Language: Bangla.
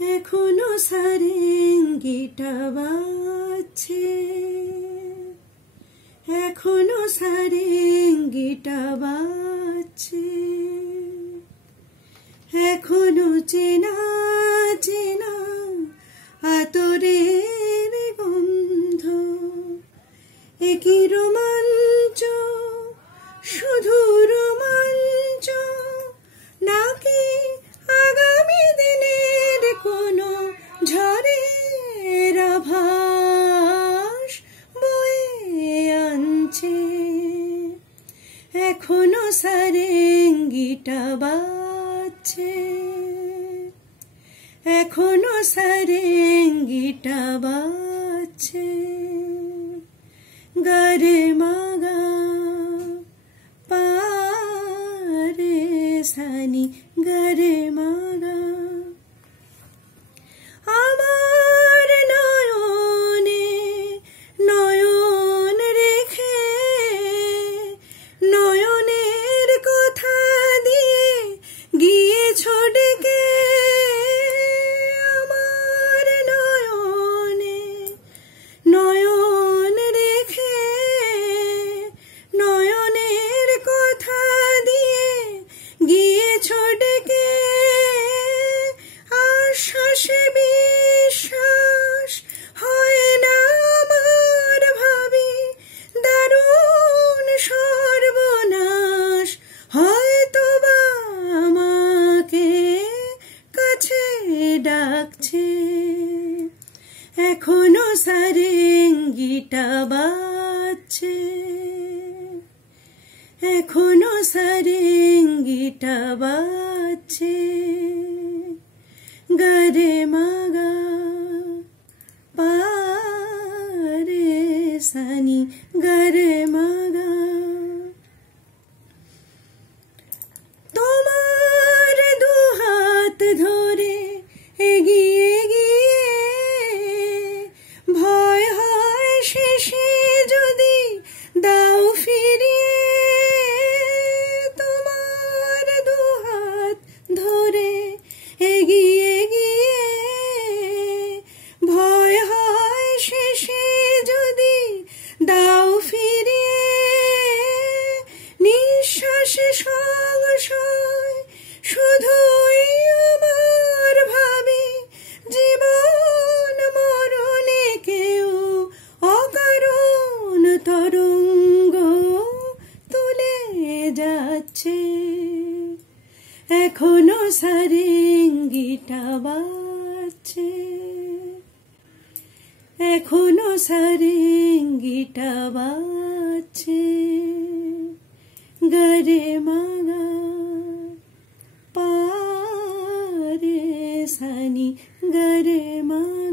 এখনো সারেঙ্গিটা বাজছে, এখনো সারেঙ্গিটা বাজছে, এখনো চেনা চেনা আতরের গন্ধ। একই রোমাঞ্চ, শুধু রোমাঞ্চ, নাকি আগামী দিনের কোনো ঝড়ের আভাস বয়ে আনছে। এখনো সারেঙ্গিটা বাজছে, এখনো সারেঙ্গিটা বাজছে। গারে মাগা পারে সানি গারে মাগা। আমার নয়নে নয়ন রেখে নয়নের কথা দিয়ে গিয়েছ ডেকে। আমার নয়নে নয়ন রেখে নয়নের কথা দিয়ে গিয়েছ ডেকে। আশ্বাসে বিশ্বাস হয় না আমার, ভাবি দারুণ সর্বনাশ হয়তো বা আমাকে কাছে ডাকছে। এখনো সারেঙ্গিটা বাজছে, এখনো সারেঙ্গিটা বাজছে। গারে মাগা পারে সানি গারে মাগা। তোমার দুহাত ধরে এগিয়ে গিয়ে ভয় হয় শেষে যদি দাও ফিরিয়ে। তোমার দুহাত ধরে এগিয়ে গিয়ে ভয় হয় শেষে যদি দাও ফিরিয়ে। নিঃশ্বাসে সংশয় শুধুই আমার, ভাবি জীবন মরণে কেউ অকারণ তরঙ্গ তুলে যাচ্ছে। এখনো সারেঙ্গিটা বাজছে, এখনো সারেঙ্গিটা বাজছে। গারে মাগা পারে সানি গারে মাগা।